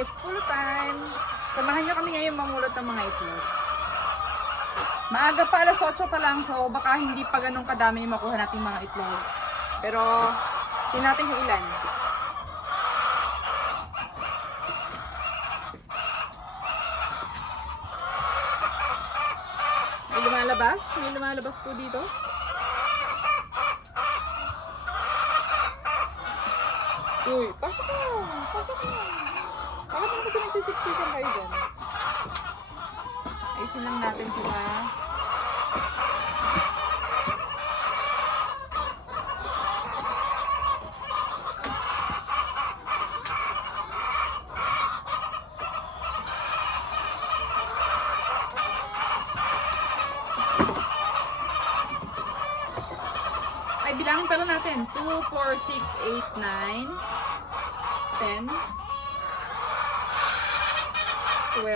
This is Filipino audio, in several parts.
It's full time. Samahan nyo kami ngayon mamulot ng mga itlog. Maaga pa, alas 8 pa lang, so baka hindi pa ganun kadami yung makuha nating mga itlog. Pero, tingnan natin kung ilan. May lumalabas po dito. Uy, pasok ka! Pasok ka! Bakit naman kasi nagsisiksikan kayo dyan? Ayusin lang natin sila. Ay, bilangin pala natin. 2, 4, 6, 8, 9, 10, 12,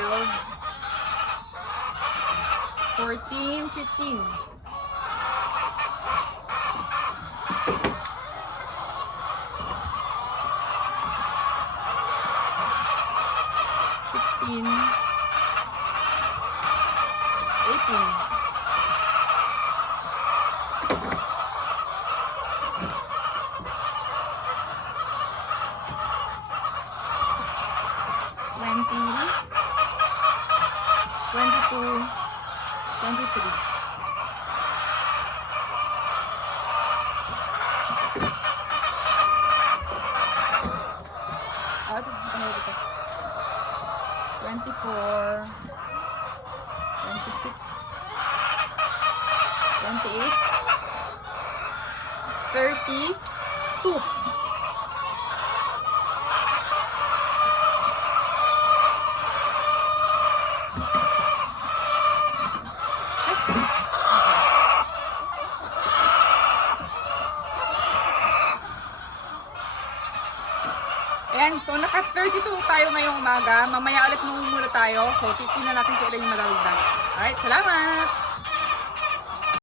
14, 15. $16, 18. Ah, ito. Ano ito? 24, 26, 28, 32. Ayan, so naka-32 tayo ngayong umaga. Mamaya ulit muna tayo. So, titignan natin kung ilan yung madagdag. Alright, salamat!